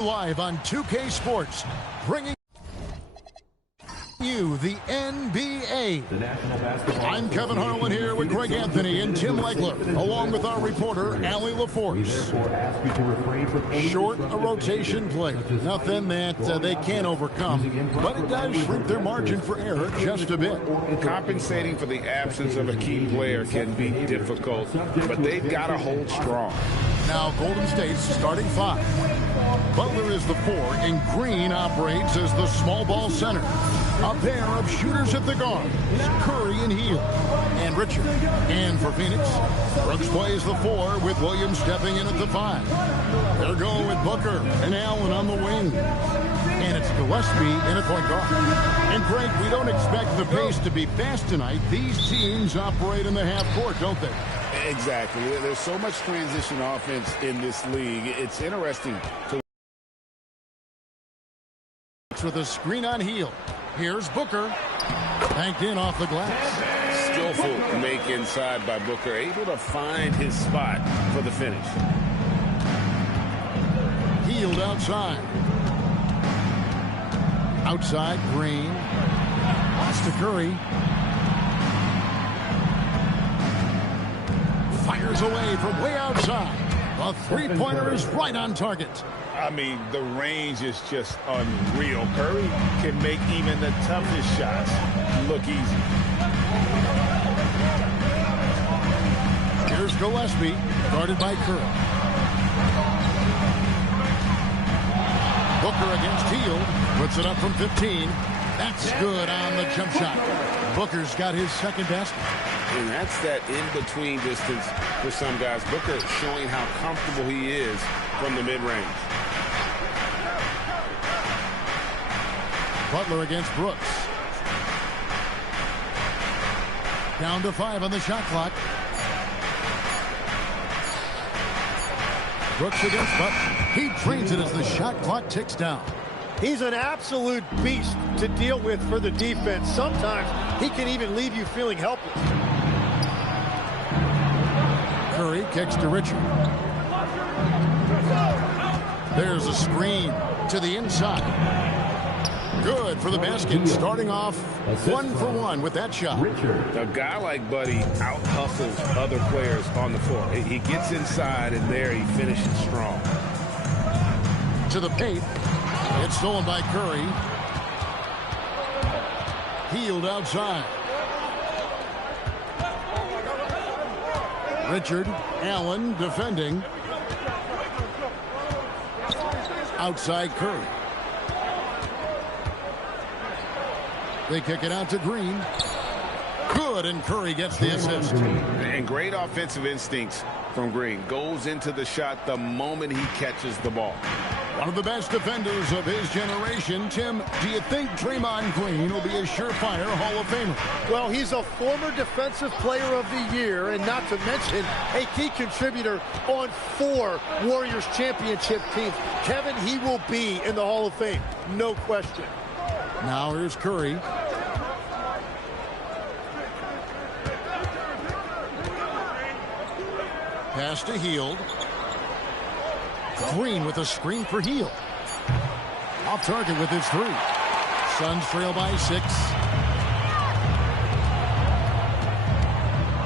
Live on 2K Sports, bringing you the NBA. I'm Kevin Harlan here with Greg Anthony and Tim Legler, along with our reporter, Allie LaForce. Short a rotation play, nothing that they can't overcome, but it does shrink their margin for error just a bit. Compensating for the absence of a key player can be difficult, but they've got to hold strong. Now Golden State's starting five. Butler is the 4, and Green operates as the small ball center. A pair of shooters at the guards, Curry and Hield, and Richard. And for Phoenix, Brooks plays the 4 with Williams stepping in at the 5. They're going with Booker and Allen on the wing. And it's Gillespie in a point guard. And Greg, we don't expect the pace to be fast tonight. These teams operate in the half court, don't they? Exactly. There's so much transition offense in this league. It's interesting to with a screen on Hield. Here's Booker. Banked in off the glass. Skillful make inside by Booker. Able to find his spot for the finish. Hield outside. Outside, Green. Pass to Curry. Fires away from way outside. A three-pointer is right on target. I mean, the range is just unreal. Curry can make even the toughest shots look easy. Here's Gillespie, guarded by Curry. Booker against Hield, puts it up from 15. That's good on the jump shot. Booker's got his second basket. And that's that in-between distance for some guys. Booker showing how comfortable he is from the mid-range. Butler against Brooks. Down to 5 on the shot clock. Brooks against Butler. He drains it as the shot clock ticks down. He's an absolute beast to deal with for the defense. Sometimes he can even leave you feeling helpless. Curry kicks to Richard. There's a screen to the inside. Good for the basket, starting off 1 for 1 with that shot. A guy like Buddy out-hustles other players on the floor. He gets inside, and there he finishes strong. To the paint. It's stolen by Curry. Hield outside. Richard, Allen defending. Outside Curry. They kick it out to Green. Good, and Curry gets the assist. And great offensive instincts from Green. Goes into the shot the moment he catches the ball. One of the best defenders of his generation. Tim, do you think Draymond Green will be a surefire Hall of Famer? Well, he's a former Defensive Player of the Year, and not to mention a key contributor on 4 Warriors championship teams. Kevin, he will be in the Hall of Fame, no question. Now here's Curry. Pass to Hield. Green with a screen for Hield. Off target with his 3. Suns trail by 6.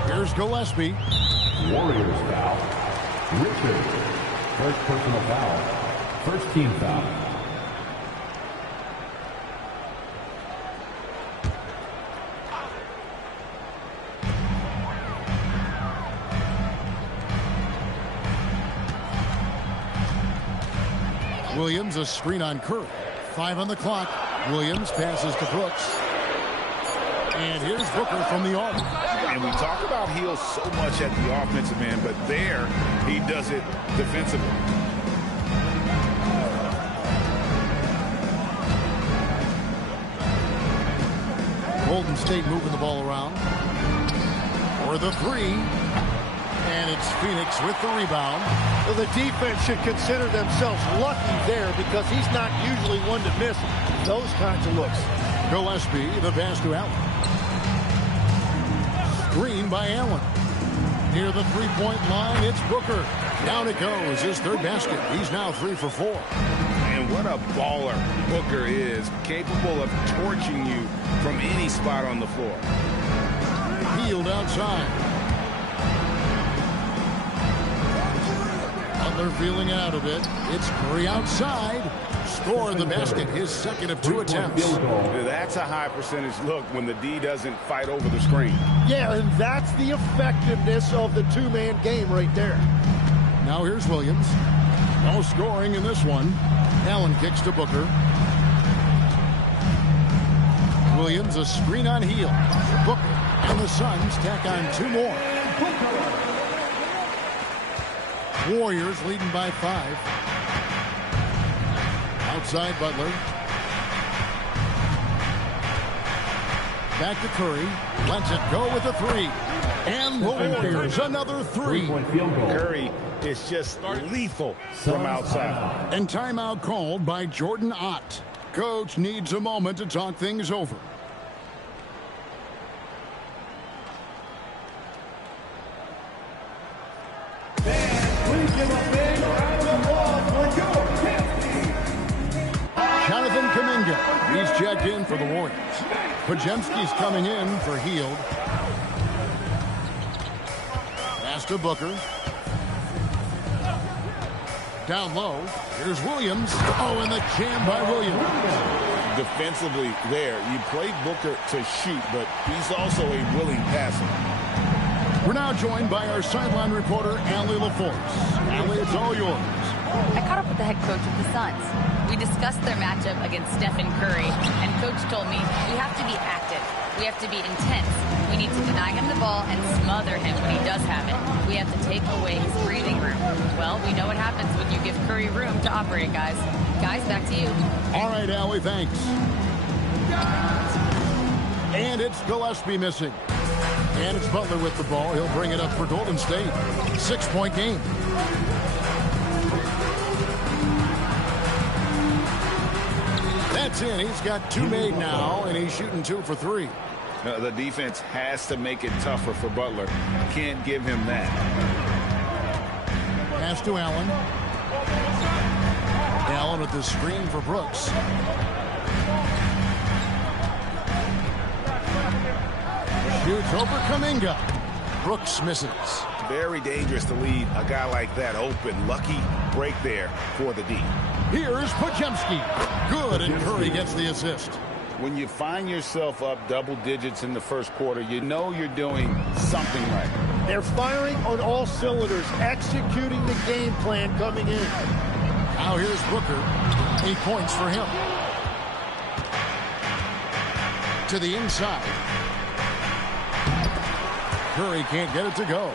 Here's Gillespie. Warriors foul. Richard. First personal foul. First team foul. Williams, a screen on Curry. 5 on the clock. Williams passes to Brooks. And here's Booker from the arc. And we talk about Hield so much at the offensive end, but there he does it defensively. Golden State moving the ball around. For the 3. And it's Phoenix with the rebound. Well, the defense should consider themselves lucky there because he's not usually one to miss those kinds of looks. Gillespie, the pass to Allen. Screen by Allen. Near the three-point line, it's Booker. Down it goes, his third basket. He's now 3 for 4. And what a baller Booker is, capable of torching you from any spot on the floor. Hield outside. Butler feeling out of it. It's Curry outside. Score the basket, his second of 2 attempts. That's a high percentage look when the D doesn't fight over the screen. Yeah, and that's the effectiveness of the two-man game right there. Now here's Williams. No scoring in this one. Allen kicks to Booker. Williams, a screen on Hield. Booker and the Suns tack on 2 more. Warriors leading by 5. Outside Butler. Back to Curry. Lets it go with a 3. And the Warriors another 3. Curry is just lethal from outside. And timeout called by Jordan Ott. Coach needs a moment to talk things over. Jonathan Kuminga, he's checked in for the Warriors. Podziemski's coming in for Hield. Pass to Booker. Down low. Here's Williams. Oh, and the jam by Williams. Defensively there, you play Booker to shoot, but he's also a willing passer. We're now joined by our sideline reporter, Allie LaForce. Allie, it's all yours. I caught up with the head coach of the Suns. We discussed their matchup against Stephen Curry, and Coach told me we have to be active. We have to be intense. We need to deny him the ball and smother him when he does have it. We have to take away his breathing room. Well, we know what happens when you give Curry room to operate, guys. Guys, back to you. All right, Allie, thanks. And it's Gillespie missing. And it's Butler with the ball. He'll bring it up for Golden State. 6-point game. That's in. He's got 2 made now, and he's shooting 2 for 3. The defense has to make it tougher for Butler. Can't give him that. Pass to Allen. Allen with the screen for Brooks. Shoots over Kuminga. Brooks misses. Very dangerous to leave a guy like that open. Lucky break there for the D. Here's Podziemski. Good, and Curry gets the assist. When you find yourself up double digits in the first quarter, you know you're doing something right. They're firing on all cylinders, executing the game plan coming in. Now here's Booker. 8 points for him. To the inside. Curry can't get it to go.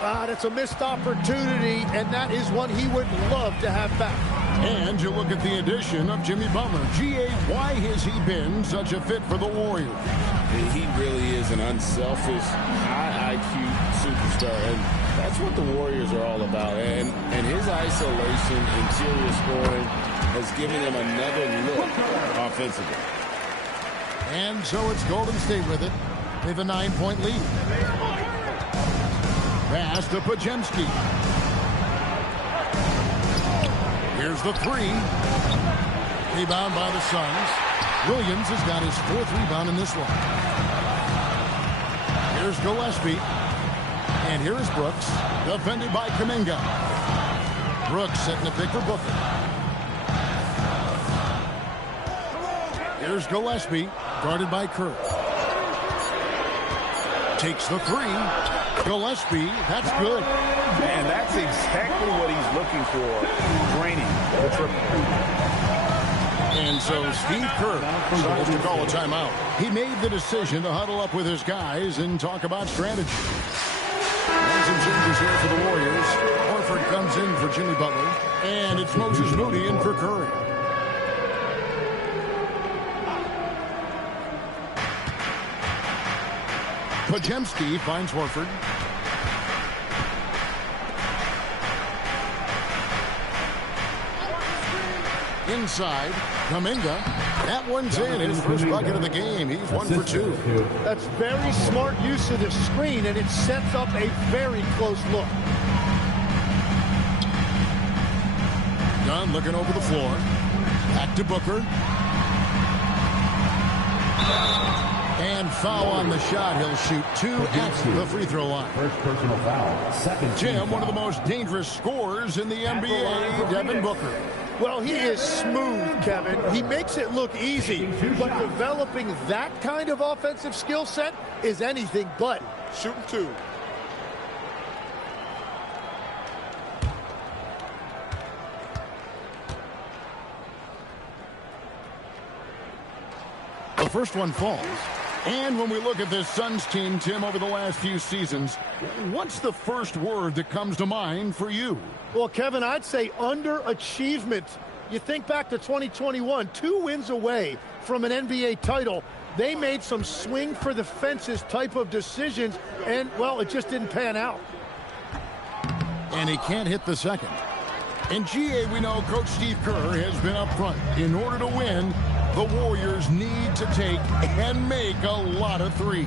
That's a missed opportunity, and that is one he would love to have back. And you look at the addition of Jimmy Butler. G.A., why has he been such a fit for the Warriors? He really is an unselfish, high IQ superstar, and that's what the Warriors are all about. And his isolation, interior scoring, has given him another look offensively. And so it's Golden State with it. They have a 9-point lead. Pass to Podziemski. Here's the 3. Rebound by the Suns. Williams has got his 4th rebound in this one. Here's Gillespie. And here is Brooks. Defended by Kuminga. Brooks setting the pick for Booker. Here's Gillespie. Guarded by Curry. Takes the 3. Gillespie, that's good. Man, that's exactly what he's looking for. Draining the triple. And so Steve Kerr decides to call a timeout. He made the decision to huddle up with his guys and talk about strategy. And some changes here for the Warriors. Horford comes in for Jimmy Butler. And it's Moses Moody in for Curry. Podziemski finds Horford. Inside, Kuminga. That one's in. His first bucket of the game. He's 1 for 2. That's very smart use of the screen, and it sets up a very close look. Dunn looking over the floor. to Booker. And foul on the shot. He'll shoot 2 at the free throw line. First personal foul. Second. Jim, one of the most dangerous scorers in the NBA, Devin Booker. Well, he is smooth, Kevin. He makes it look easy, but developing that kind of offensive skill set is anything but. Shooting 2. The first one falls. And when we look at this Suns team, Tim, over the last few seasons, what's the first word that comes to mind for you? Well, Kevin, I'd say underachievement. You think back to 2021, 2 wins away from an NBA title. They made some swing for the fences type of decisions, and, well, it just didn't pan out. And he can't hit the second. In GA, we know Coach Steve Kerr has been up front. In order to win, the Warriors need to take and make a lot of threes.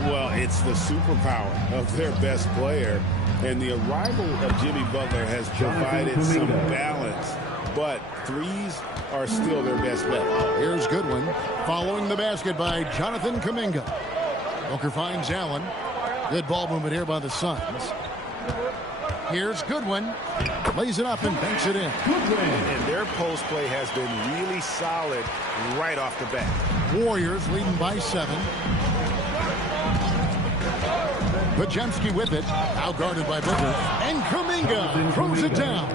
Well, it's the superpower of their best player, and the arrival of Jimmy Butler has provided some balance, but threes are still their best bet. Here's Goodwin following the basket by Jonathan Kuminga. Booker finds Allen. Good ball movement here by the Suns. Here's Goodwin. Lays it up and banks it in. And their post play has been really solid right off the bat. Warriors leading by 7. Podziemski with it. Out guarded by Booker. And Kuminga throws it down.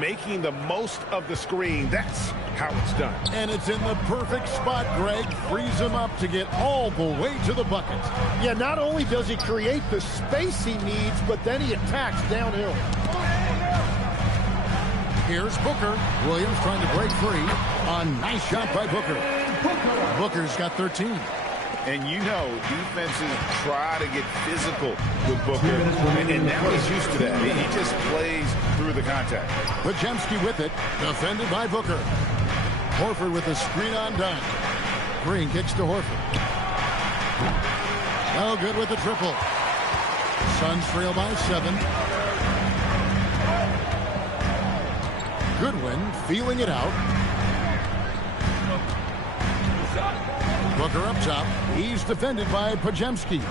Making the most of the screen. That's how it's done. And it's in the perfect spot, Greg. Frees him up to get all the way to the bucket. Yeah, not only does he create the space he needs, but then he attacks downhill. Here's Booker. Williams trying to break free. A nice shot by Booker. Booker's got 13. And you know, defenses try to get physical with Booker, and now he's used to that. He just plays through the contact. Podziemski with it, defended by Booker. Horford with a screen on dime. Green kicks to Horford. No good with the triple. Suns trail by 7. Goodwin feeling it out. Booker up top. He's defended by Podziemski.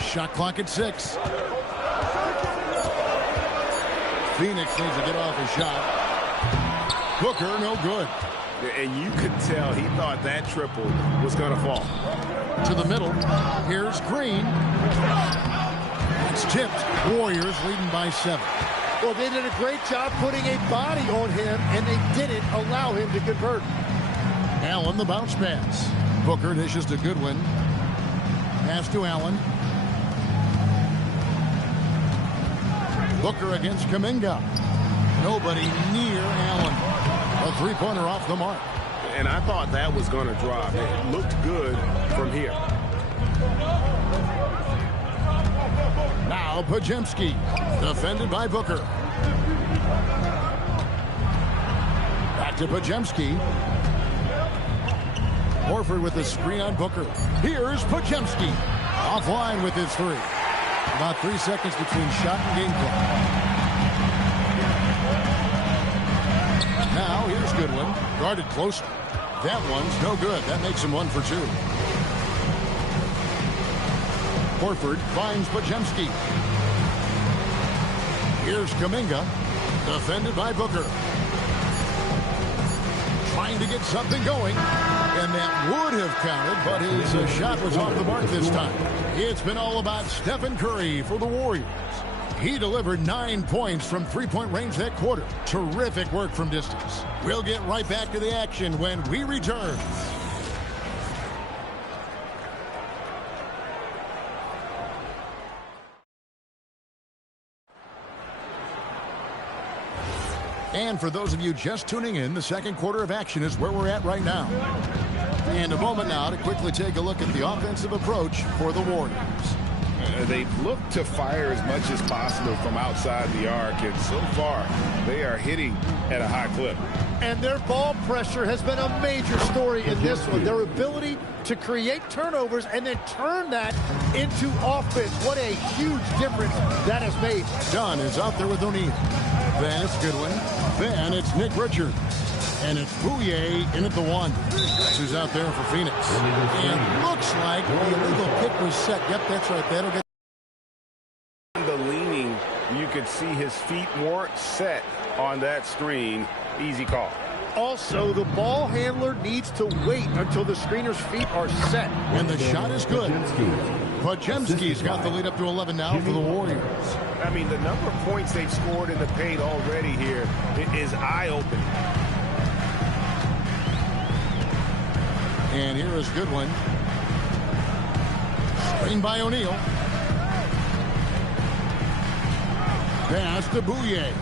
Shot clock at 6. Phoenix needs to get off a shot. Booker, no good. And you could tell he thought that triple was going to fall. To the middle. Here's Green. It's tipped. Warriors leading by 7. Well, they did a great job putting a body on him, and they didn't allow him to convert. Allen, the bounce pass. Booker dishes to Goodwin. Pass to Allen. Booker against Kuminga. Nobody near Allen. A three-pointer off the mark. And I thought that was going to drop. It looked good from here. Now Podziemski, defended by Booker. Back to Podziemski. Horford with the screen on Booker. Here's Podziemski. Offline with his 3. About 3 seconds between shot and game clock. Now here's Goodwin. Guarded closely. That one's no good. That makes him 1 for 2. Horford finds Podziemski. Here's Kuminga. Defended by Booker. Trying to get something going. And that would have counted, but his shot was off the mark this time. It's been all about Stephen Curry for the Warriors. He delivered 9 points from three-point range that quarter. Terrific work from distance. We'll get right back to the action when we return. And for those of you just tuning in, the second quarter of action is where we're at right now. And a moment now to quickly take a look at the offensive approach for the Warriors. They look to fire as much as possible from outside the arc, and so far they are hitting at a high clip. And their ball pressure has been a major story in this one. Their ability to create turnovers and then turn that into offense. What a huge difference that has made. Dunn is out there with O'Neal. Then it's Goodwin. Then it's Nick Richards. And it's Bouye in at the 1. That's who's out there for Phoenix. And looks like the illegal kick was set. Yep, that's right. That'll get The leaning, you could see his feet weren't set on that screen. Easy call. Also, the ball handler needs to wait until the screener's feet are set. And the shot is good. Podziemski's got the lead up to 11 now for the Warriors. I mean, the number of points they've scored in the paint already here is eye-opening. And here is Goodwin. Screen by O'Neal. Pass to Bouye.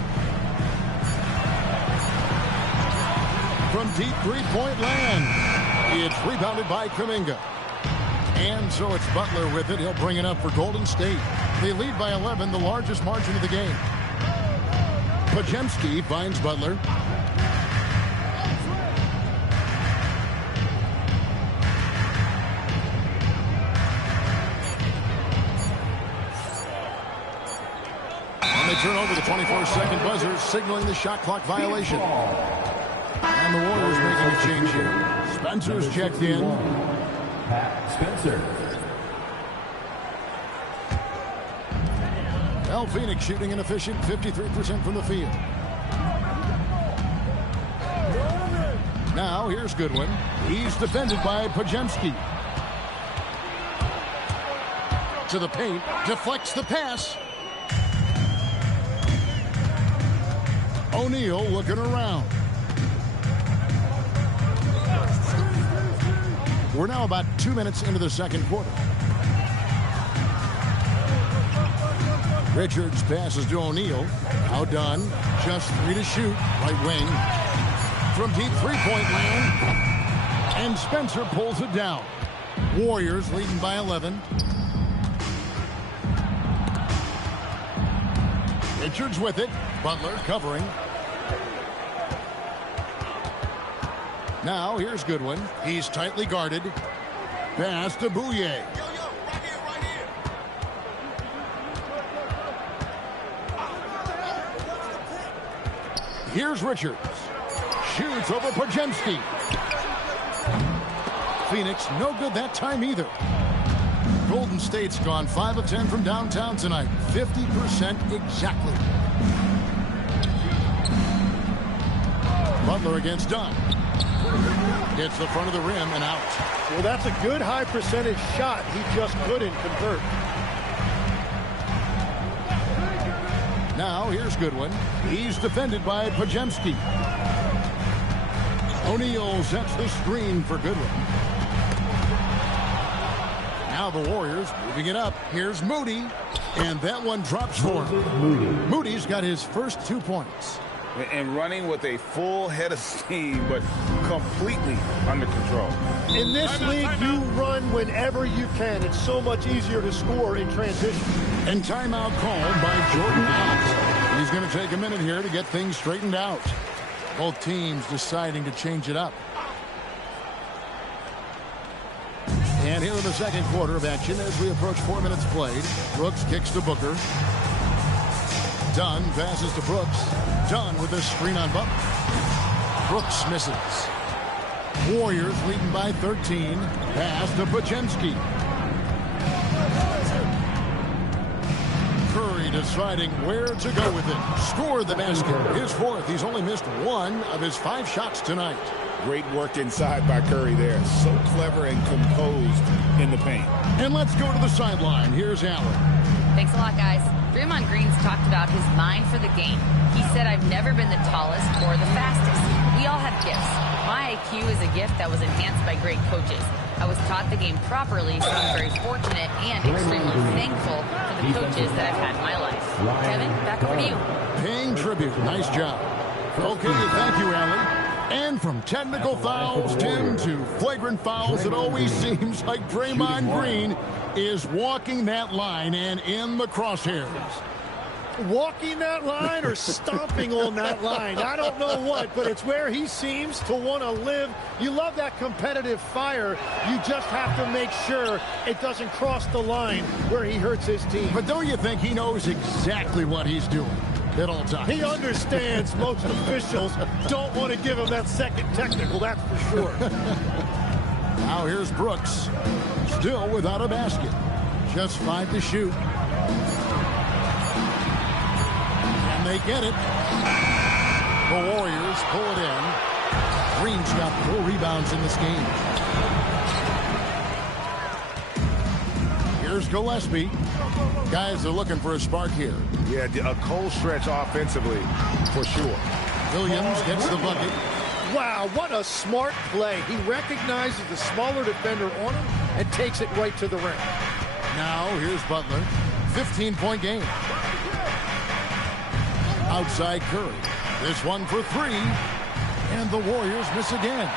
From deep three-point land. It's rebounded by Kuminga. And so it's Butler with it. He'll bring it up for Golden State. They lead by 11, the largest margin of the game. Podziemski finds Butler. And they turn over the 24-second buzzer, signaling the shot clock violation. And the Warriors making a change here. Spencer's checked in. Pat Spencer. Phoenix shooting an efficient 53% from the field. Now here's Goodwin. He's defended by Podziemski. To the paint. Deflects the pass. O'Neal looking around. We're now about 2 minutes into the second quarter. Richards passes to O'Neal. Outdone. Just 3 to shoot. Right wing. From deep three-point land. And Spencer pulls it down. Warriors leading by 11. Richards with it. Butler covering. Now here's Goodwin. He's tightly guarded. Pass to Bouye. Here's Richards. Shoots over Podziemski. Phoenix no good that time either. Golden State's gone 5 of 10 from downtown tonight. 50% exactly. Butler against Dunn. Hits the front of the rim and out. Well, that's a good high percentage shot. He just couldn't convert. Now here's Goodwin. He's defended by Podziemski. O'Neal sets the screen for Goodwin. Now the Warriors moving it up. Here's Moody. And that one drops for him. Moody's got his first 2 points. And running with a full head of steam, but completely under control. In this league, you run whenever you can. It's so much easier to score in transition. And timeout called by Jordan Knox. He's going to take a minute here to get things straightened out. Both teams deciding to change it up. And here in the second quarter of action as we approach 4 minutes played. Brooks kicks to Booker. Dunn passes to Brooks. Dunn with a screen on Butler. Brooks misses. Warriors leading by 13. Pass to Podziemski. Curry deciding where to go with it. Scored the basket. His fourth. He's only missed 1 of his 5 shots tonight. Great work inside by Curry there. So clever and composed in the paint. And let's go to the sideline. Here's Allen. Thanks a lot, guys. Draymond Green's talked about his mind for the game. He said, I've never been the tallest or the fastest. We all have gifts. My IQ is a gift that was enhanced by great coaches. I was taught the game properly, so I'm very fortunate and extremely thankful for the coaches that I've had in my life. Kevin, back over to you. Paying tribute. Nice job. Okay, thank you, Allen. And from technical fouls, Tim, to flagrant fouls, it always seems like Draymond Green is walking that line and in the crosshairs. Walking that line or stomping on that line. I don't know what, but it's where he seems to want to live. You love that competitive fire. You just have to make sure it doesn't cross the line where he hurts his team. But don't you think he knows exactly what he's doing? at all times. He understands most officials don't want to give him that second technical, that's for sure. Now here's Brooks, still without a basket. Just 5 to shoot. And they get it. The Warriors pull it in. Green's got 4 rebounds in this game. Here's Gillespie. Guys are looking for a spark here. Yeah, a cold stretch offensively, for sure. Williams gets the bucket. Wow, what a smart play. He recognizes the smaller defender on him and takes it right to the rim. Now here's Butler. 15-point game. Outside Curry. This one for 3. And the Warriors miss again.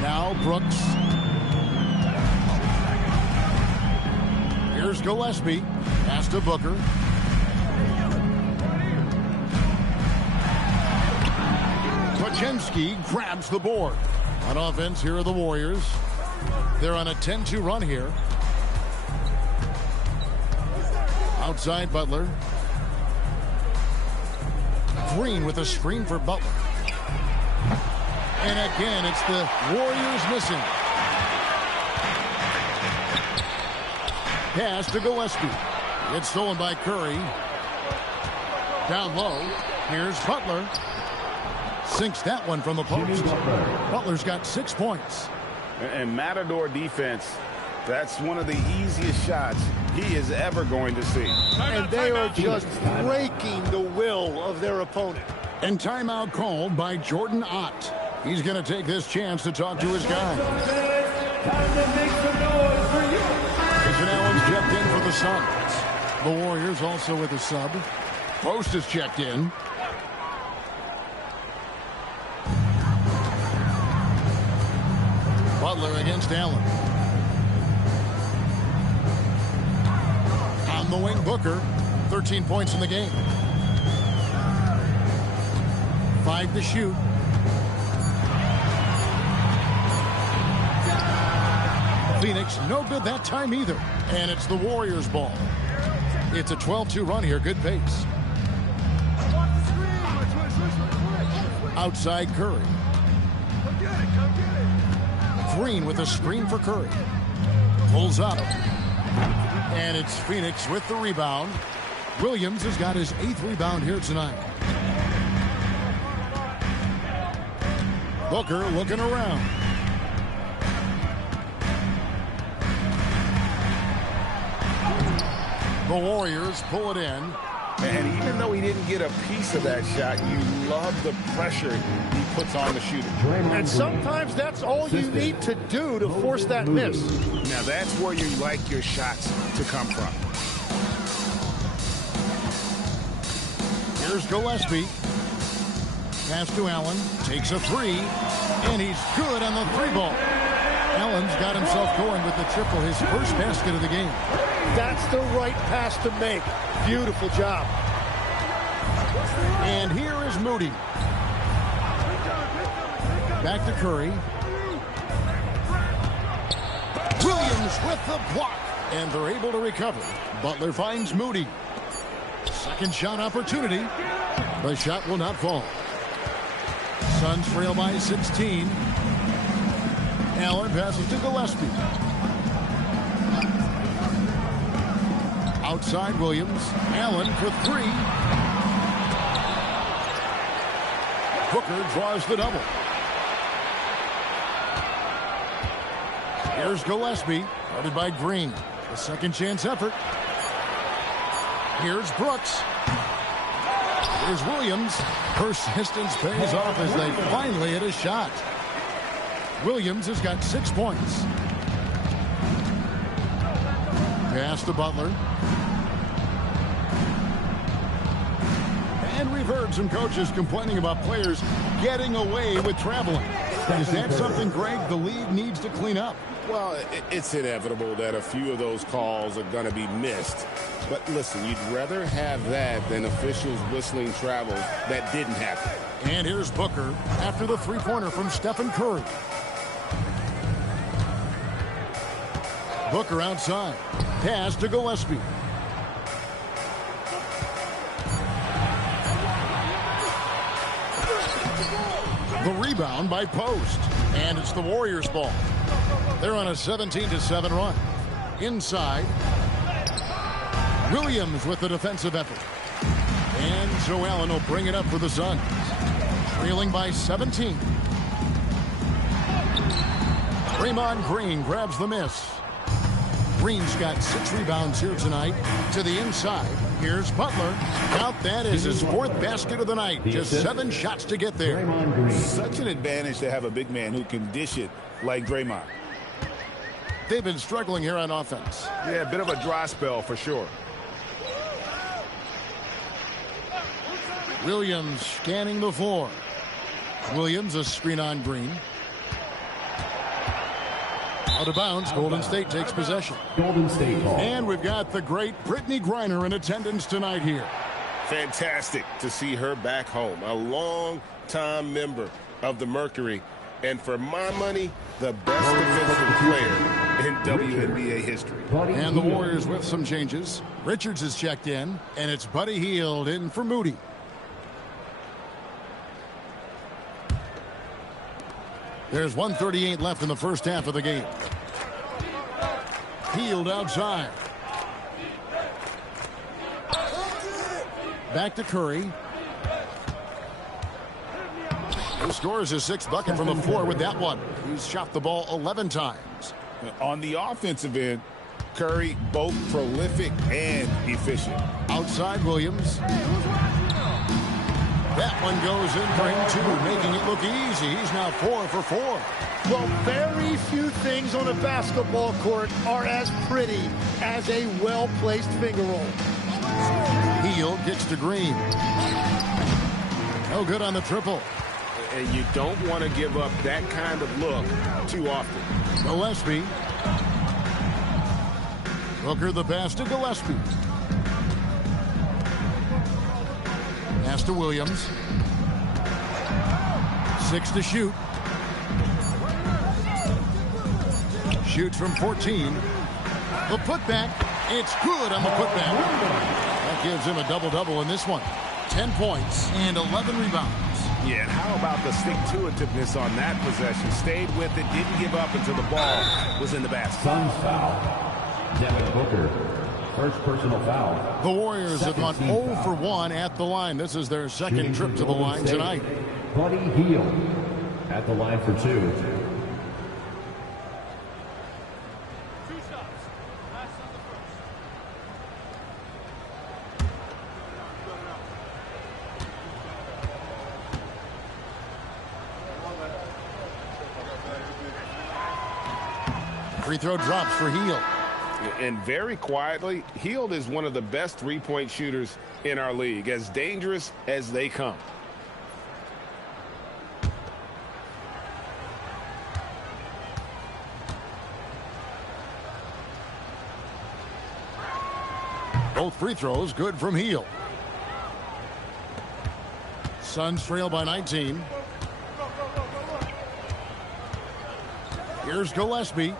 Now Brooks. Here's Gillespie. Pass to Booker. Kojenski grabs the board. On offense, here are the Warriors. They're on a 10-2 run here. Outside Butler. Green with a screen for Butler. And again, it's the Warriors missing. Pass to Gillespie. It's stolen by Curry. Down low. Here's Butler. Sinks that one from the post. Butler's got 6 points. And Matador defense, that's one of the easiest shots he is ever going to see. And they are just breaking the will of their opponent. And timeout called by Jordan Ott. He's going to take this chance to talk to his guy. Jason Allen's checked in for the Suns. The Warriors also with a sub. Post is checked in. Butler against Allen. On the wing, Booker. 13 points in the game. 5 to shoot. Phoenix, no good that time either. And it's the Warriors' ball. It's a 12-2 run here. Good pace. Outside Curry. Green with a screen for Curry. Pulls up. And it's Phoenix with the rebound. Williams has got his 8th rebound here tonight. Booker looking around. The Warriors pull it in. And even though he didn't get a piece of that shot, you love the pressure he puts on the shooter. And sometimes that's all you need to do to force that miss. Now that's where you like your shots to come from. Here's Gillespie. Pass to Allen. Takes a 3. And he's good on the 3-ball. Allen's got himself going with the triple, his first basket of the game. That's the right pass to make. Beautiful job. And here is Moody. Back to Curry. Williams with the block. And they're able to recover. Butler finds Moody. Second shot opportunity. The shot will not fall. Suns trail by 16. Allen passes to Gillespie. Outside Williams. Allen for 3. Booker draws the double. Here's Gillespie, guarded by Green. A second chance effort. Here's Brooks. Here's Williams. Persistence pays off as they finally hit a shot. Williams has got 6 points. Pass to Butler. And we've heard some coaches complaining about players getting away with traveling. Is that something, Greg, the league needs to clean up? Well, it's inevitable that a few of those calls are going to be missed. But listen, you'd rather have that than officials whistling travels that didn't happen. And here's Booker after the three-pointer from Stephen Curry. Booker outside. Pass to Gillespie. The rebound by Post. And it's the Warriors' ball. They're on a 17-7 run. Inside. Williams with the defensive effort. And Joe Allen will bring it up for the Suns. Trailing by 17. Draymond Green grabs the miss. Green's got 6 rebounds here tonight. To the inside. Here's Butler. Count that as his 4th basket of the night. Just 7 shots to get there. Such an advantage to have a big man who can dish it like Draymond. They've been struggling here on offense. Yeah, a bit of a dry spell for sure. Williams scanning the floor. Williams, a screen on Green. Out of bounds, Golden State takes possession. Golden State ball. And we've got the great Brittany Griner in attendance tonight here. Fantastic to see her back home. A long-time member of the Mercury. And for my money, the best defensive player in WNBA history. And the Warriors with some changes. Richards is checked in, and it's Buddy Hield in for Moody. There's 1:38 left in the first half of the game. Hield outside. Back to Curry. He scores his 6th bucket from the floor with that one. He's shot the ball 11 times. On the offensive end, Curry both prolific and efficient. Outside Williams. That one goes in for him too, making it look easy. He's now 4 for 4. Well, very few things on a basketball court are as pretty as a well-placed finger roll. Hield gets to Green. No good on the triple. And you don't want to give up that kind of look too often. Gillespie. Booker the pass to Gillespie. Pass to Williams. 6 to shoot. Shoots from 14. The putback. It's good on the putback. That gives him a double-double in this one. 10 points and 11 rebounds. Yeah, and how about the stick-to-itiveness on that possession? Stayed with it, didn't give up until the ball was in the basket. Suns foul. Devin Booker. First personal foul. The Warriors have gone 0 for 1 at the line. This is their second trip to the line tonight. Buddy Hield at the line for 2. Free throw drops for Hield. And very quietly, Hield is one of the best three-point shooters in our league, as dangerous as they come. Both free throws good from Hield. Suns trail by 19. Here's Gillespie.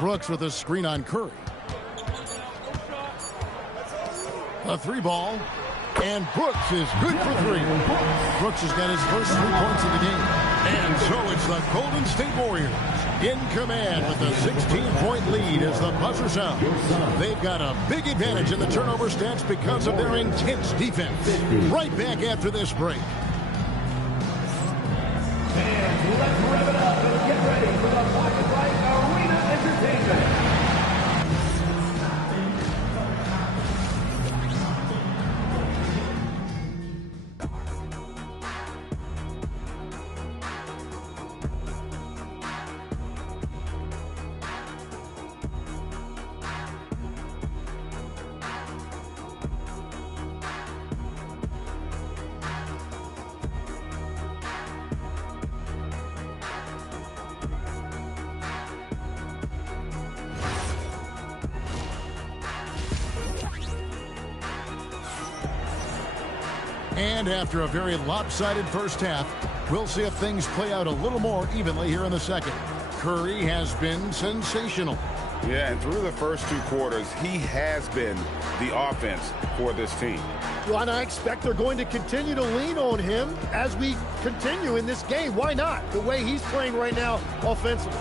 Brooks with a screen on Curry. A 3-ball. And Brooks is good for 3. Brooks has got his first 3 points of the game. And so it's the Golden State Warriors in command with a 16-point lead as the buzzer sounds. They've got a big advantage in the turnover stats because of their intense defense. Right back after this break. And let's rev it up and get ready for the Pocket Light Arena Entertainment. And after a very lopsided first half, we'll see if things play out a little more evenly here in the second. Curry has been sensational. Yeah, and through the first 2 quarters, he has been the offense for this team. Well, and I expect they're going to continue to lean on him as we continue in this game. Why not? The way he's playing right now offensively.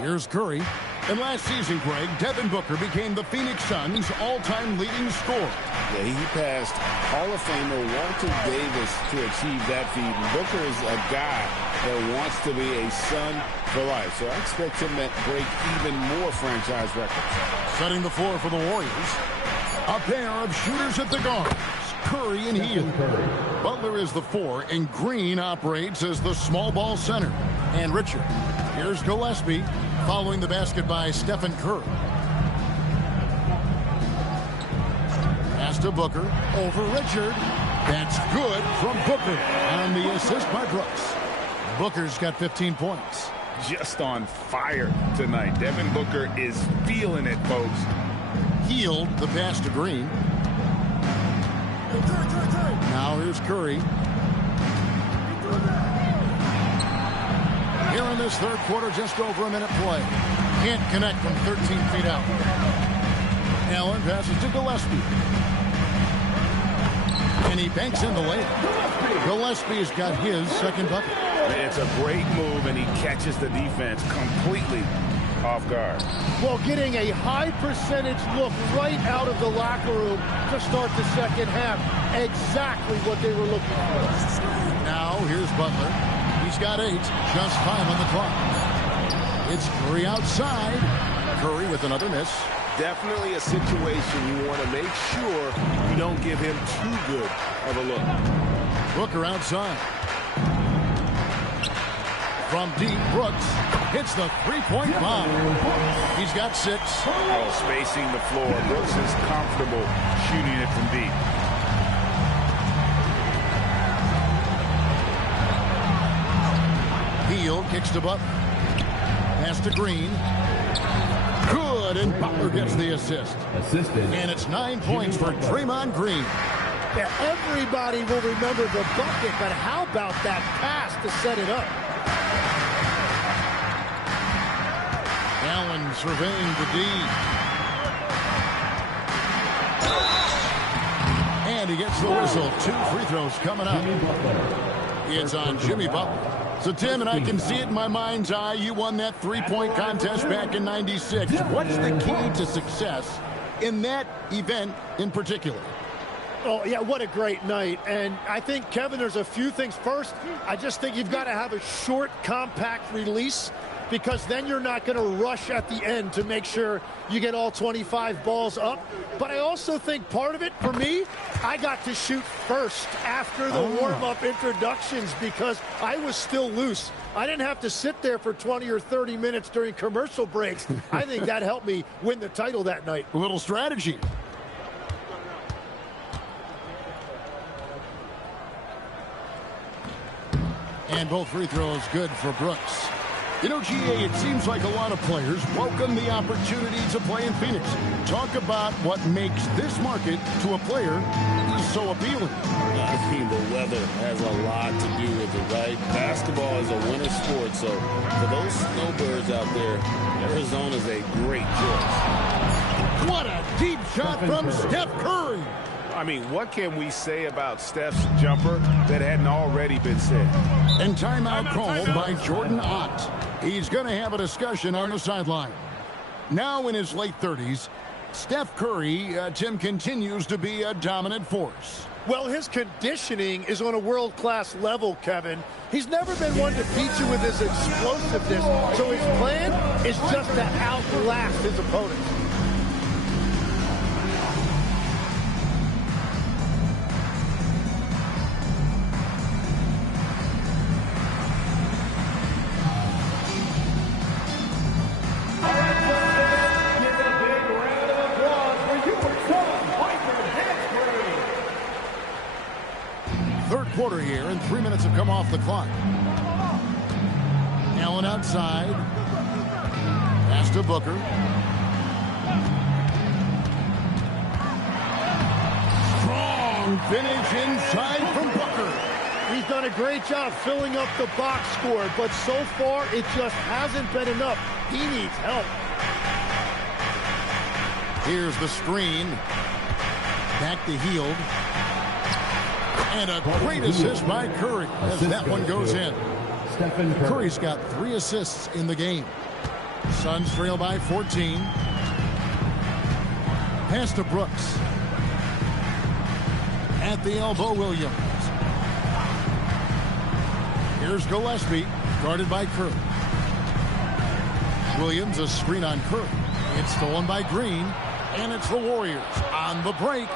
Here's Curry. And last season, Greg, Devin Booker became the Phoenix Suns' all-time leading scorer. Yeah, he passed Hall of Famer Walter Davis to achieve that feat. And Booker is a guy that wants to be a Sun for life. So I expect him to break even more franchise records. Setting the floor for the Warriors. A pair of shooters at the guards. Curry and Hield. Butler is the 4, and Green operates as the small ball center. And Richard. Here's Gillespie, following the basket by Stephen Curry. Pass to Booker, over Richard. That's good from Booker, and the assist by Brooks. Booker's got 15 points. Just on fire tonight. Devin Booker is feeling it, folks. Hield, the pass to Green. Now here's Curry. Here in this third quarter, just over a minute play. Can't connect from 13 feet out. Allen passes to Gillespie. And he banks in the layup. Gillespie's got his second bucket. It's a great move, and he catches the defense completely off guard. Well, getting a high percentage look right out of the locker room to start the second half. Exactly what they were looking for. Now here's Butler. He's got 8, just 5 on the clock. It's Curry outside. Curry with another miss. Definitely a situation you want to make sure you don't give him too good of a look. Booker outside. From deep, Brooks hits the three-point bomb. He's got 6. Oh, spacing the floor. Brooks is comfortable shooting it from deep. Hield kicks to Butler. Pass to Green. Good, and Butler gets the assist. And it's 9 points for Draymond Green. Yeah, everybody will remember the bucket, but how about that pass to set it up? Allen surveying the D. And he gets the whistle. 2 free throws coming up. It's on Jimmy Butler. So, Tim, and I can see it in my mind's eye, you won that three-point contest back in '96. What's the key to success in that event in particular? Oh, yeah, what a great night. And I think, Kevin, there's a few things. First, I just think you've got to have a short, compact release, because then you're not going to rush at the end to make sure you get all 25 balls up. But I also think part of it, for me, I got to shoot first after the warm-up introductions because I was still loose. I didn't have to sit there for 20 or 30 minutes during commercial breaks. I think that helped me win the title that night. A little strategy. And both free throws good for Brooks. You know, GA, it seems like a lot of players welcome the opportunity to play in Phoenix. Talk about what makes this market to a player so appealing. I mean, the weather has a lot to do with it, right? Basketball is a winter sport, so for those snowbirds out there, Arizona's a great choice. What a deep shot from Steph Curry. I mean, what can we say about Steph's jumper that hadn't already been said? And timeout called by Jordan Ott. He's going to have a discussion on the sideline. Now in his late 30s, Steph Curry, Tim, continues to be a dominant force. Well, his conditioning is on a world-class level, Kevin. He's never been one to beat you with his explosiveness, so his plan is just to outlast his opponents. Quarter here, and 3 minutes have come off the clock. Allen outside. Pass to Booker. Strong finish inside from Booker. He's done a great job filling up the box score, but so far it just hasn't been enough. He needs help. Here's the screen. Back to Hield. And a great assist by Curry as that one goes in. Curry's got 3 assists in the game. Suns trail by 14. Pass to Brooks. At the elbow, Williams. Here's Gillespie, guarded by Curry. Williams, a screen on Curry. It's stolen by Green, and it's the Warriors on the break.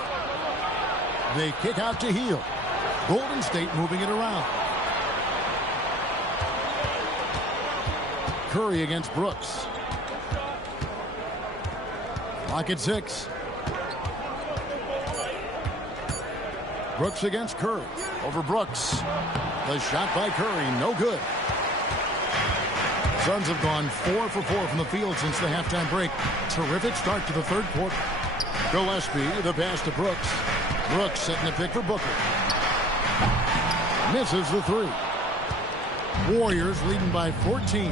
They kick out to Hield. Golden State moving it around. Curry against Brooks. Clock at 6. Brooks against Curry. Over Brooks. The shot by Curry, no good. Suns have gone 4 for 4 from the field since the halftime break. Terrific start to the third quarter. Gillespie, the pass to Brooks. Brooks setting the pick for Booker. Misses the 3. Warriors leading by 14.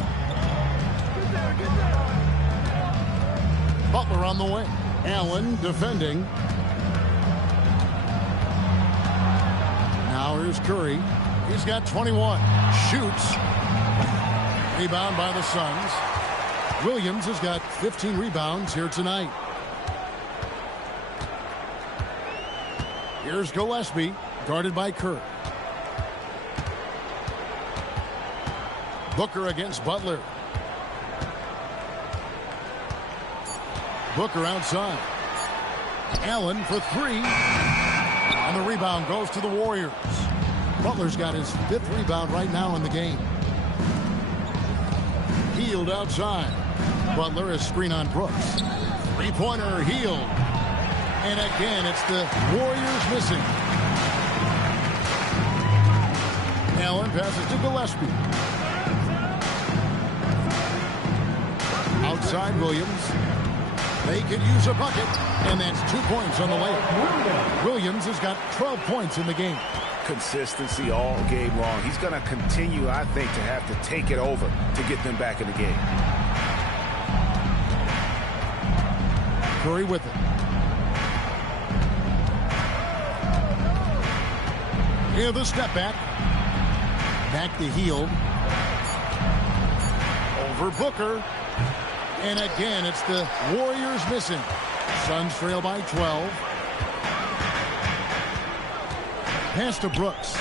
Butler on the way. Allen defending. Now here's Curry. He's got 21. Shoots. Rebound by the Suns. Williams has got 15 rebounds here tonight. Here's Gillespie, guarded by Curry. Booker against Butler. Booker outside. Allen for 3. And the rebound goes to the Warriors. Butler's got his 5th rebound right now in the game. Hield outside. Butler is screen on Brooks. 3-pointer, Hield. And again, it's the Warriors missing. Allen passes to Gillespie. Outside Williams. They could use a bucket, and that's 2 points on the layup. Williams has got 12 points in the game. Consistency all game long. He's going to continue, I think, to have to take it over to get them back in the game. Curry with it. Here the step back. Back to Hield. Over Booker. And again, it's the Warriors missing. Suns trail by 12. Pass to Brooks.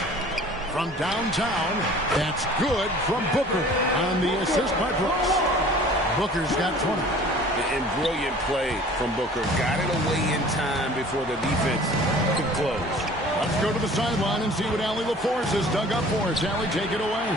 From downtown, that's good from Booker on the assist by Brooks. Booker's got 20. And brilliant play from Booker. Got it away in time before the defense could close. Let's go to the sideline and see what Allie LaForce has dug up for us. Allie, take it away.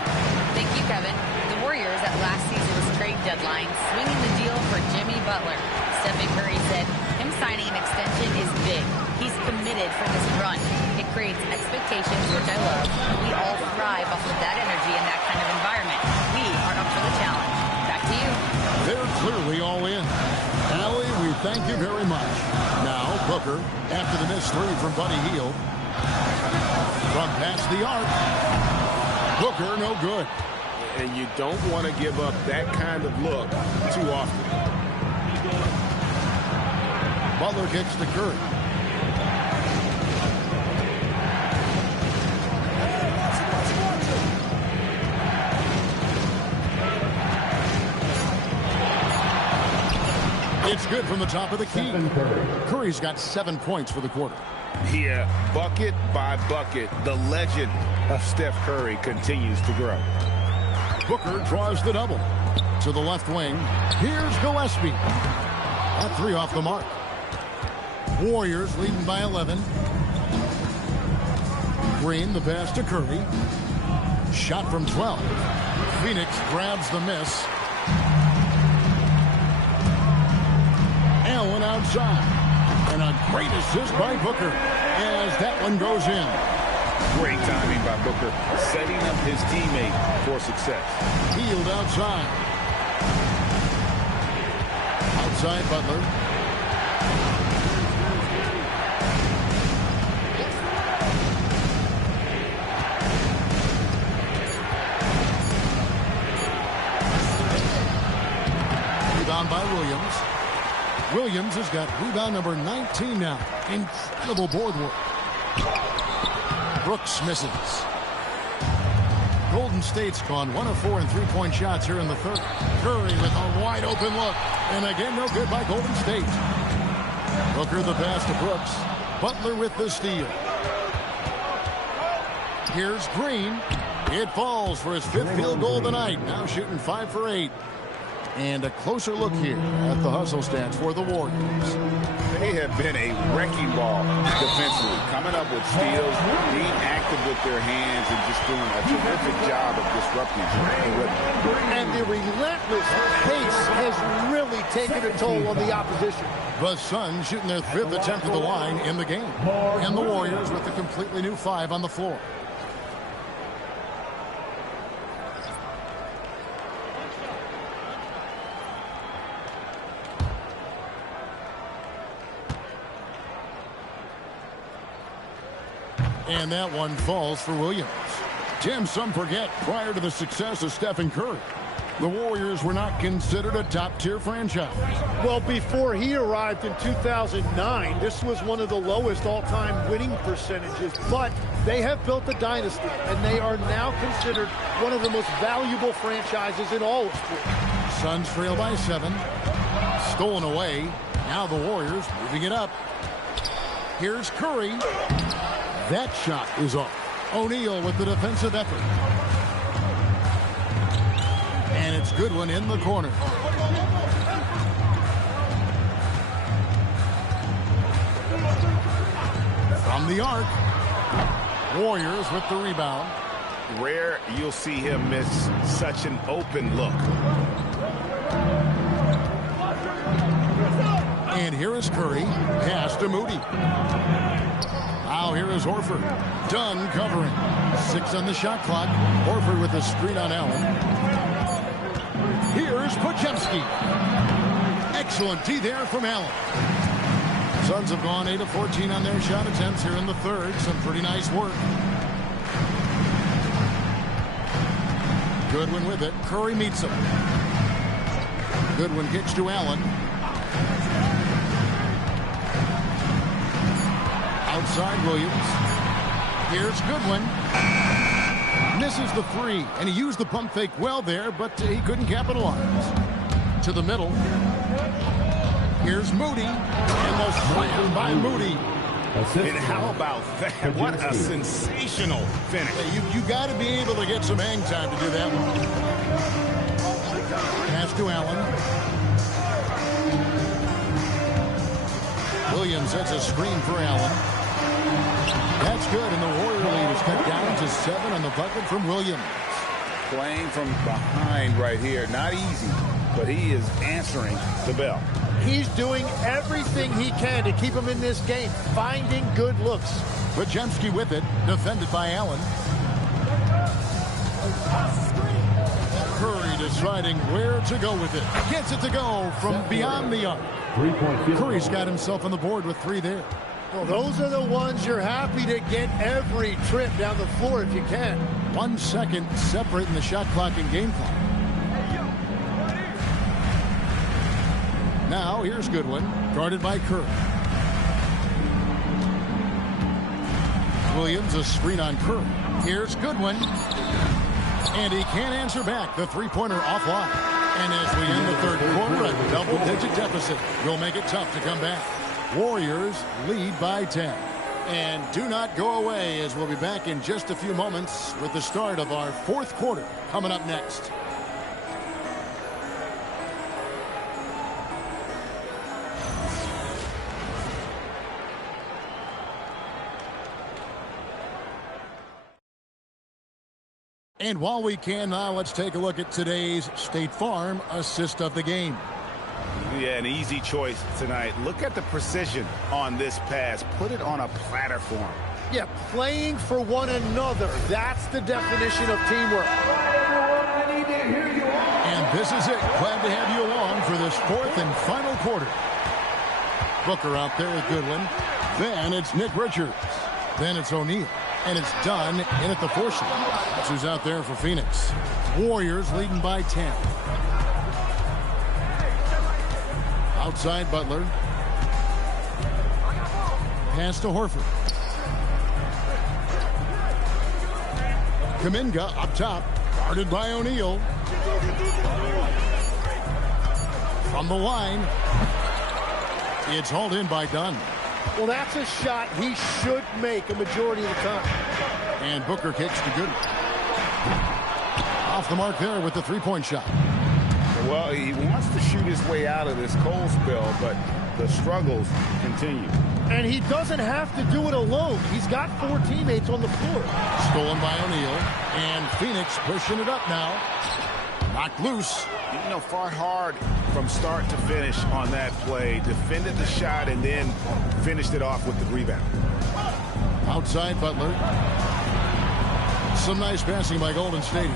Thank you, Kevin. The Warriors at last season's trade deadline swinging the deal for Jimmy Butler. Stephen Curry said him signing an extension is big. He's committed for this run. It creates expectations, which I love. We all thrive off of that energy and that kind of environment. We are up for the challenge. Back to you. They're clearly all in. Allie, we thank you very much. Now, Booker, after the missed 3 from Buddy Hield. From past the arc. Booker, no good. And you don't want to give up that kind of look too often. Butler kicks to Curry. It's good from the top of the key. Curry's got 7 points for the quarter. Yeah, bucket by bucket, the legend of Steph Curry continues to grow. Booker draws the double. To the left wing. Here's Gillespie. That 3 off the mark. Warriors leading by 11. Green, the pass to Curry. Shot from 12. Phoenix grabs the miss. Allen outside. And a great assist by Booker as that one goes in. Great timing by Booker, setting up his teammate for success. Hield outside. Outside Butler. Williams has got rebound number 19 now. Incredible board work. Brooks misses. Golden State's gone 1 of 4 in three-point shots here in the third. Curry with a wide-open look. And again, no good by Golden State. Booker the pass to Brooks. Butler with the steal. Here's Green. It falls for his 5th field goal of the night. Now shooting 5 for 8. And a closer look here at the hustle stats for the Warriors. They have been a wrecking ball defensively, coming up with steals, being active with their hands, and just doing a terrific job of disrupting the rhythm. And the relentless pace has really taken a toll on the opposition. The Suns shooting their 5th attempt at the line in the game. And the Warriors with a completely new 5 on the floor. And that one falls for Williams. Tim, some forget, prior to the success of Stephen Curry, the Warriors were not considered a top-tier franchise. Well, before he arrived in 2009, this was one of the lowest all-time winning percentages. But they have built a dynasty, and they are now considered one of the most valuable franchises in all of sports. Suns trail by 7. Stolen away. Now the Warriors moving it up. Here's Curry. That shot is off. O'Neal with the defensive effort. And it's Goodwin in the corner. From the arc. Warriors with the rebound. Rare you'll see him miss such an open look. And here is Curry. Pass to Moody. Now here is Horford. Dunn covering. 6 on the shot clock. Horford with a screen on Allen. Here's Podziemski. Excellent D there from Allen. Suns have gone 8 of 14 on their shot attempts here in the third. Some pretty nice work. Goodwin with it. Curry meets him. Goodwin kicks to Allen. Outside Williams. Here's Goodwin. Misses the 3, and he used the pump fake well there, but he couldn't capitalize. To the middle. Here's Moody. And the slam by Moody. And how about that? What a sensational finish. You got to be able to get some hang time to do that one. Pass to Allen. Williams sets a screen for Allen. That's good, and the Warrior lead is cut down to 7 on the bucket from Williams. Playing from behind right here. Not easy, but he is answering the bell. He's doing everything he can to keep him in this game, finding good looks. Podziemski with it, defended by Allen. Curry deciding where to go with it. Gets it to go from beyond the arc. Curry's got himself on the board with 3 there. Well, those are the ones you're happy to get every trip down the floor if you can. 1 second separating the shot clock and game clock. Now here's Goodwin, guarded by Curry. Williams a screen on Curry. Here's Goodwin. And he can't answer back. The three-pointer offline. And as we end the third quarter, a double-digit deficit will make it tough to come back. Warriors lead by 10. And do not go away, as we'll be back in just a few moments with the start of our fourth quarter coming up next. And while we can now, let's take a look at today's State Farm assist of the game. Yeah, an easy choice tonight. Look at the precision on this pass. Put it on a platter form. Yeah, playing for one another. That's the definition of teamwork. And this is it. Glad to have you along for this fourth and final quarter. Booker out there with Goodwin. Then it's Nick Richards. Then it's O'Neal. And it's Dunn in at the 4 slot. That's who's out there for Phoenix. Warriors leading by 10. Outside Butler. Pass to Horford. Kuminga up top. Guarded by O'Neal. From the line. It's hauled in by Dunn. Well, that's a shot he should make a majority of the time. And Booker kicks to Goodwin. Off the mark there with the three-point shot. Well, he wants to shoot his way out of this cold spell, but the struggles continue. And he doesn't have to do it alone. He's got 4 teammates on the floor. Stolen by O'Neal. And Phoenix pushing it up now. Knocked loose. You know, fought hard from start to finish on that play. Defended the shot and then finished it off with the rebound. Outside Butler. Some nice passing by Golden State.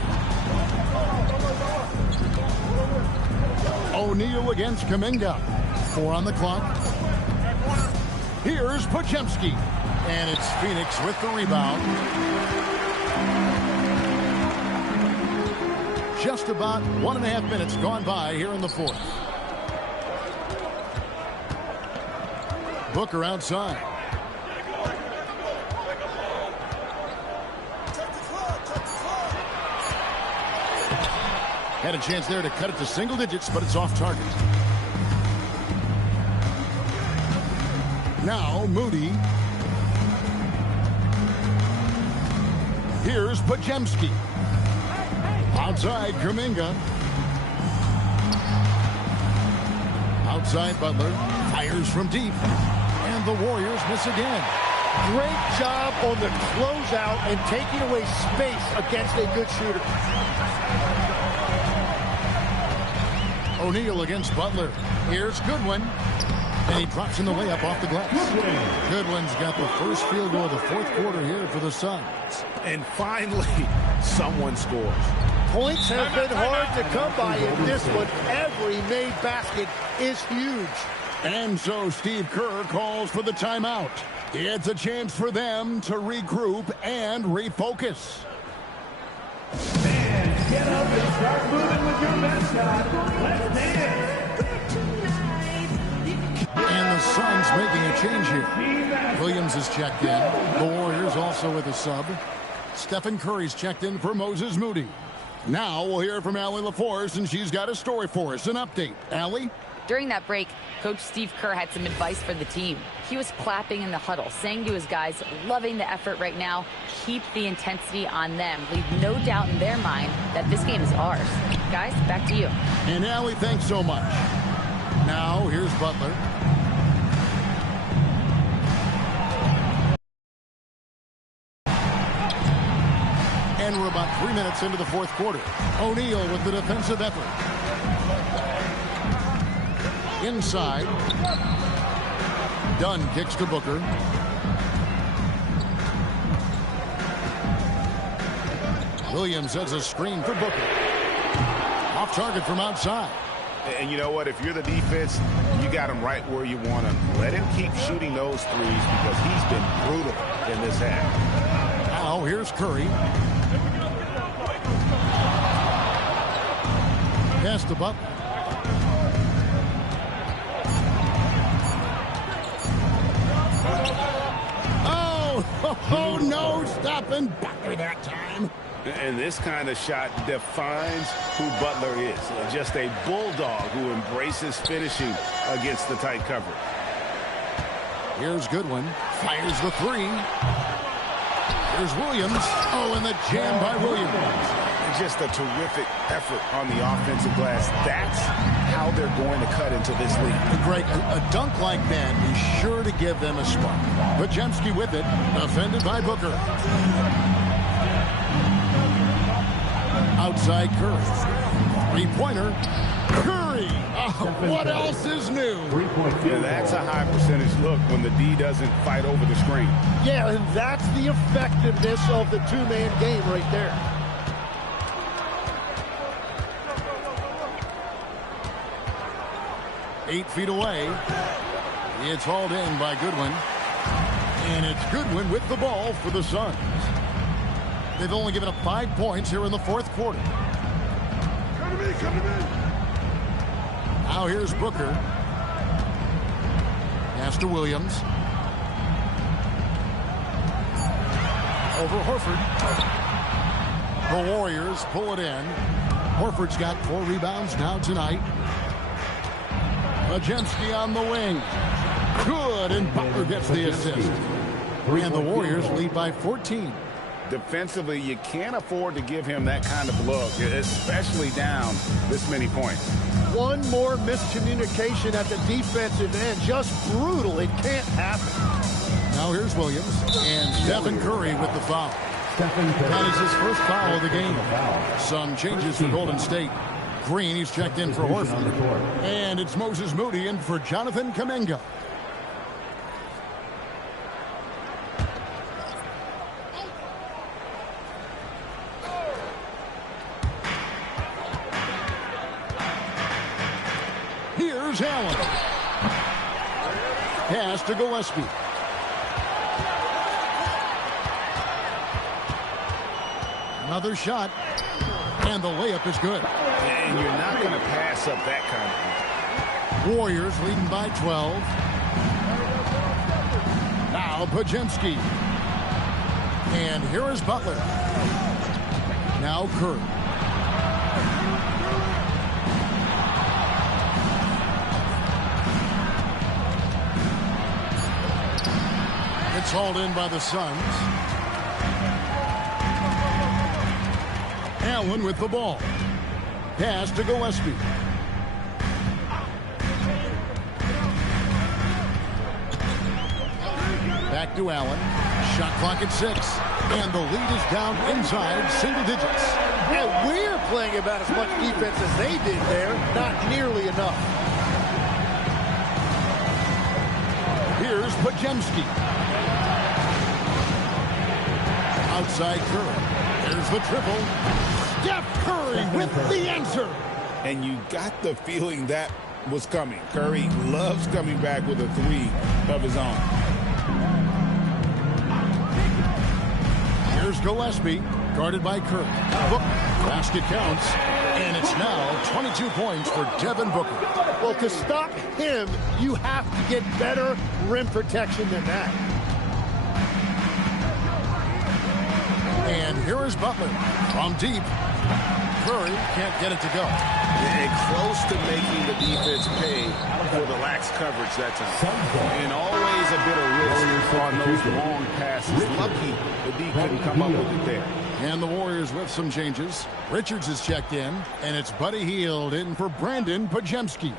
O'Neal against Kuminga. 4 on the clock. Here's Podziemski. And it's Phoenix with the rebound. Just about 1.5 minutes gone by here in the fourth. Booker outside. Had a chance there to cut it to single digits, but it's off target. Now Moody. Here's Podziemski. Outside Kuminga. Outside Butler. Fires from deep. And the Warriors miss again. Great job on the closeout and taking away space against a good shooter. O'Neal against Butler. Here's Goodwin. And he drops in the layup off the glass. Goodwin's got the first field goal of the fourth quarter here for the Suns. And finally, someone scores. Points have been hard to come by in this one. Every made basket is huge. And so Steve Kerr calls for the timeout. It's a chance for them to regroup and refocus. And get up and start moving with your mascot. Let's dance. And the Suns making a change here. Williams is checked in. The Warriors also with a sub. Stephen Curry's checked in for Moses Moody. Now we'll hear from Allie LaForce, and she's got a story for us, an update. Allie? During that break, Coach Steve Kerr had some advice for the team. He was clapping in the huddle, saying to his guys, loving the effort right now, keep the intensity on them. Leave no doubt in their mind that this game is ours. Guys, back to you. And Allie, thanks so much. Now, here's Butler. And we're about 3 minutes into the fourth quarter. O'Neal with the defensive effort. Inside. Dunn kicks to Booker. Williams has a screen for Booker. Off target from outside. And you know what? If you're the defense, you got him right where you want him. Let him keep shooting those threes because he's been brutal in this half. Now here's Curry. Pass to Butler. Oh, no, stopping Butler that time. And this kind of shot defines who Butler is. Just a bulldog who embraces finishing against the tight coverage. Here's Goodwin. Fires the three. Here's Williams. Oh, and the jam by Williams. Just a terrific effort on the offensive glass. That's how they're going to cut into this league. Greg, a dunk like that is sure to give them a spark. Podziemski with it. Defended by Booker. Outside Curry. Three-pointer. Curry. Oh, what else is new? Yeah, that's a high percentage look when the D doesn't fight over the screen. Yeah, and that's the effectiveness of the two-man game right there. "8 feet away. It's hauled in by Goodwin. And it's Goodwin with the ball for the Suns. They've only given up 5 points here in the fourth quarter. Come to me, come to me. Now here's Booker. to Williams. Over Horford. The Warriors pull it in. Horford's got 4 rebounds now tonight. Podziemski on the wing. Good, and Butler gets the assist. And the Warriors lead by 14. Defensively, you can't afford to give him that kind of look, especially down this many points. One more miscommunication at the defensive end. Just brutal. It can't happen. Now here's Williams and Stephen Curry with the foul. That is his first foul of the game. Some changes for Golden State. Green, he's checked in for Horford. And it's Moses Moody in for Jonathan Kuminga. Here's Allen. Pass to Gillespie. Another shot. And the layup is good. And you're not going to pass up that kind of. Warriors leading by 12. Now Podziemski. And here is Butler. Now Curry. It's hauled in by the Suns. Allen with the ball. Pass to Gillespie. Back to Allen. Shot clock at 6. And the lead is down inside single digits. And we're playing about as much defense as they did there. Not nearly enough. Here's Podziemski. Outside Curry. There's the triple. Steph Curry with the answer. And you got the feeling that was coming. Curry loves coming back with a 3 of his own. Here's Gillespie, guarded by Curry. Basket counts, and it's now 22 points for Devin Booker. Well, to stop him, you have to get better rim protection than that. And here is Butler from deep. Curry can't get it to go. And close to making the defense pay for the lax coverage that time. And always a bit of risk on those long passes. Lucky the D couldn't come up with it there. And the Warriors with some changes. Richards is checked in, and it's Buddy Hield in for Brandon Podziemski.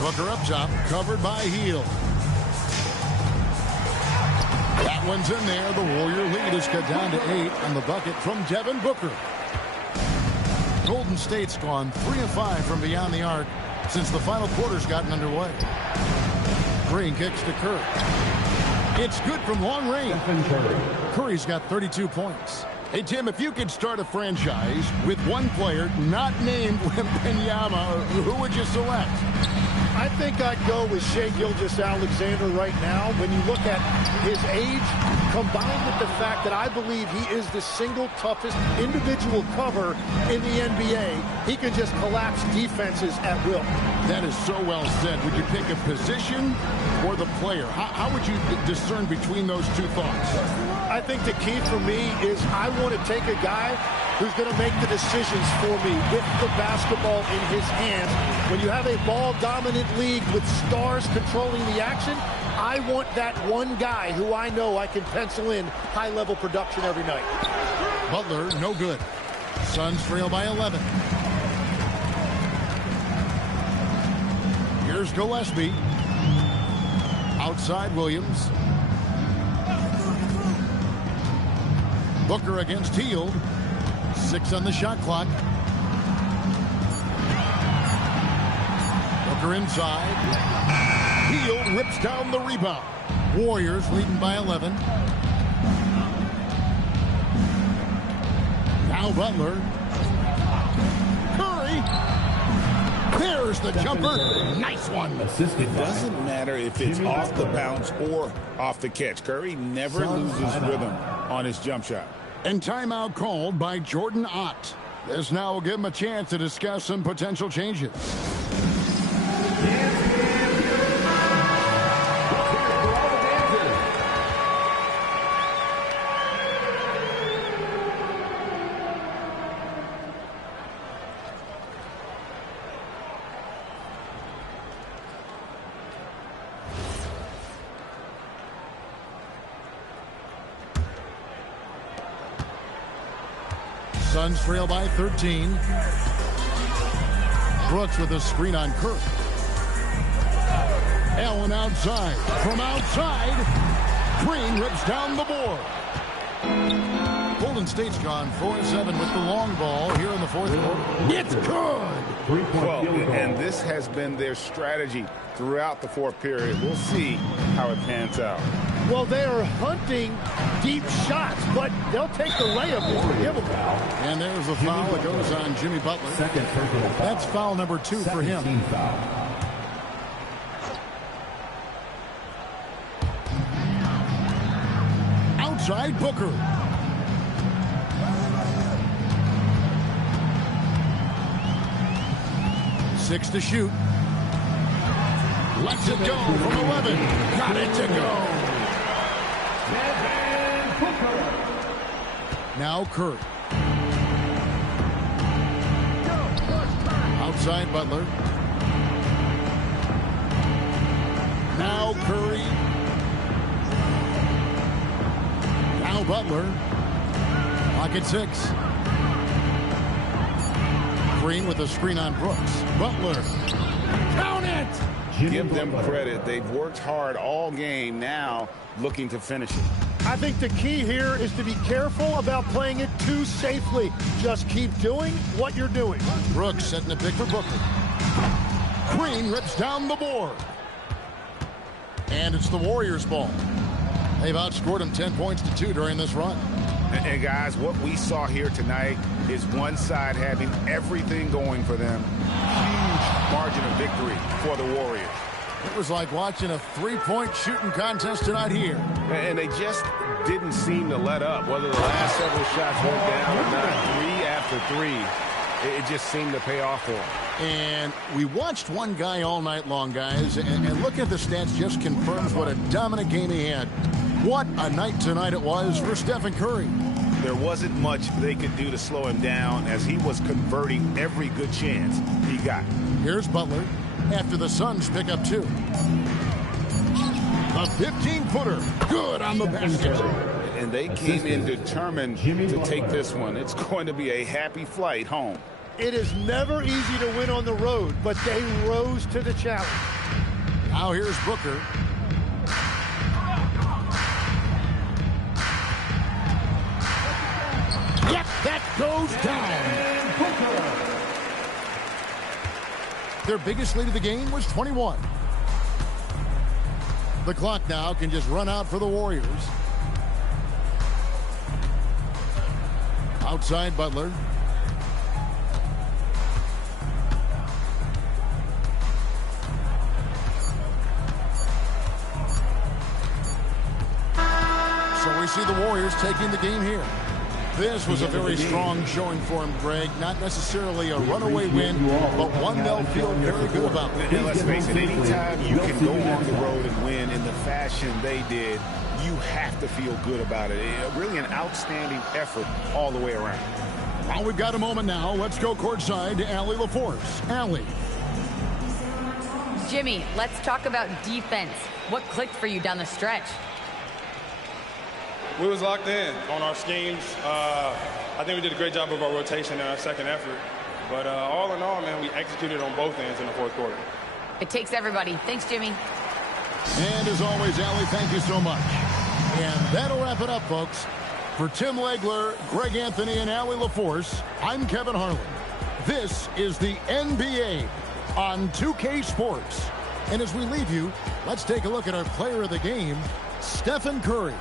Booker up top, covered by Hield. That one's in there. The Warrior lead is cut down to 8 on the bucket from Devin Booker. Golden State's gone 3 of 5 from beyond the arc since the final quarter's gotten underway. Green kicks to Curry. It's good from long range. Curry's got 32 points. Hey, Tim, if you could start a franchise with one player not named Wembanyama, who would you select? I think I'd go with Shai Gilgeous-Alexander right now. When you look at his age, combined with the fact that I believe he is the single toughest individual cover in the NBA, he can just collapse defenses at will. That is so well said. Would you pick a position or the player? How would you discern between those two thoughts? I think the key for me is I want to take a guy who's going to make the decisions for me with the basketball in his hands. When you have a ball-dominant league with stars controlling the action, I want that one guy who I know I can pencil in high-level production every night. Butler, no good. Suns trail by 11. Here's Gillespie. Outside Williams. Booker against Hield. 6 on the shot clock. Booker inside. Hield rips down the rebound. Warriors leading by 11. Now Butler. Curry. There's the jumper. Nice one. It doesn't matter if it's off the bounce or off the catch. Curry never loses rhythm on his jump shot. And timeout called by Jordan Ott. This now will give him a chance to discuss some potential changes. Suns trail by 13. Brooks with a screen on Kirk. Allen outside. From outside, Green rips down the board. Golden State's gone 4-7 with the long ball here in the fourth quarter. It's good! Well, and this has been their strategy throughout the fourth period. We'll see how it pans out. Well, they are hunting deep shots, but they'll take the layup if we give them. And there's a foul that goes on Jimmy Butler. That's foul number 2 for him. Outside Booker. Six to shoot. Lets it go from 11. Got it to go. Now Curry. Outside Butler. Now Curry. Now Butler. Pocket 6. Green with a screen on Brooks. Butler. Count it! Give them credit. They've worked hard all game, now looking to finish it. I think the key here is to be careful about playing it too safely. Just keep doing what you're doing. Brooks setting a pick for Booker. Green rips down the board. And it's the Warriors' ball. They've outscored them 10 points to 2 during this run. And guys, what we saw here tonight is one side having everything going for them. Huge margin of victory for the Warriors. It was like watching a three-point shooting contest tonight here. And they just didn't seem to let up. Whether the last several shots went down or not, 3 after 3, it just seemed to pay off for them. And we watched one guy all night long, guys, and looking at the stats just confirms what a dominant game he had. What a night tonight it was for Stephen Curry. There wasn't much they could do to slow him down as he was converting every good chance he got. Here's Butler after the Suns pick up 2. A 15-footer. Good on the basket. And they came in determined to take this one. It's going to be a happy flight home. It is never easy to win on the road, but they rose to the challenge. Now here's Booker. Yep, that goes down. Their biggest lead of the game was 21. The clock now can just run out for the Warriors. Outside Butler. So we see the Warriors taking the game here. This was a very strong showing for him, Greg. Not necessarily a runaway win, but one they'll feel very good about. And let's face it, anytime you can go on the road and win in the fashion they did, you have to feel good about it. Really an outstanding effort all the way around. Well, we've got a moment now. Let's go courtside to Allie LaForce. Allie. Jimmy, let's talk about defense. What clicked for you down the stretch? We was locked in on our schemes. I think we did a great job of our rotation and our second effort. But all in all, man, we executed on both ends in the fourth quarter. It takes everybody. Thanks, Jimmy. And as always, Allie, thank you so much. And that'll wrap it up, folks. For Tim Legler, Greg Anthony, and Allie LaForce, I'm Kevin Harlan. This is the NBA on 2K Sports. And as we leave you, let's take a look at our player of the game, Stephen Curry.